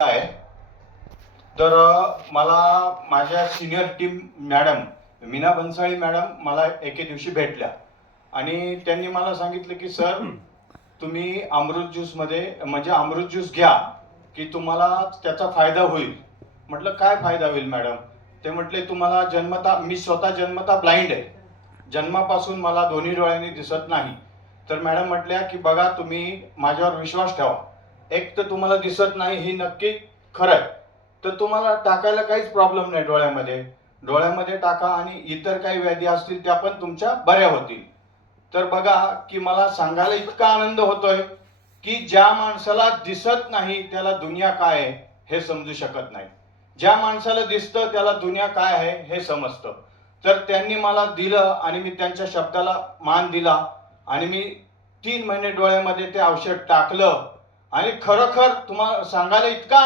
आहे. तर मला माझ्या senior team madam Meena Bansali madam मला एके दिवशी भेटल्या आणि त्यांनी मला सांगितलं की सर तुम्ही अमृत ज्यूसमध्ये म्हणजे अमृत ज्यूस घ्या की तुम्हाला त्याचा फायदा होईल. म्हटलं काय फायदा होईल मॅडम? ते म्हटले तुम्हाला मी स्वतः जन्मता ब्लाइंड आहे, जन्मापासून मला दोन्ही डोळ्यांनी दिसत नाही. तर मॅडम म्हटल्या की बघा तुम्ही माझ्यावर विश्वास ठेवा, एक तर तुम्हाला दिसत नाही ही नक्की खरं आहे, तर तुम्हाला टाकायला काहीच प्रॉब्लेम नाही. डोळ्यामध्ये टाका आणि इतर काही व्याधी असतील त्या पण तुमच्या बऱ्या होतील. तर बघा की मला सांगायला इतका आनंद होतोय की ज्या माणसाला दिसत नाही त्याला दुनिया काय आहे हे समजू शकत नाही, ज्या माणसाला दिसतं त्याला दुनिया काय आहे हे समजतं. तर त्यांनी मला दिलं आणि मी त्यांच्या शब्दाला मान दिला आणि मी 3 महिने डोळ्यामध्ये ते औषध टाकलं आणि खरोखर तुम्हाला सांगायला इतका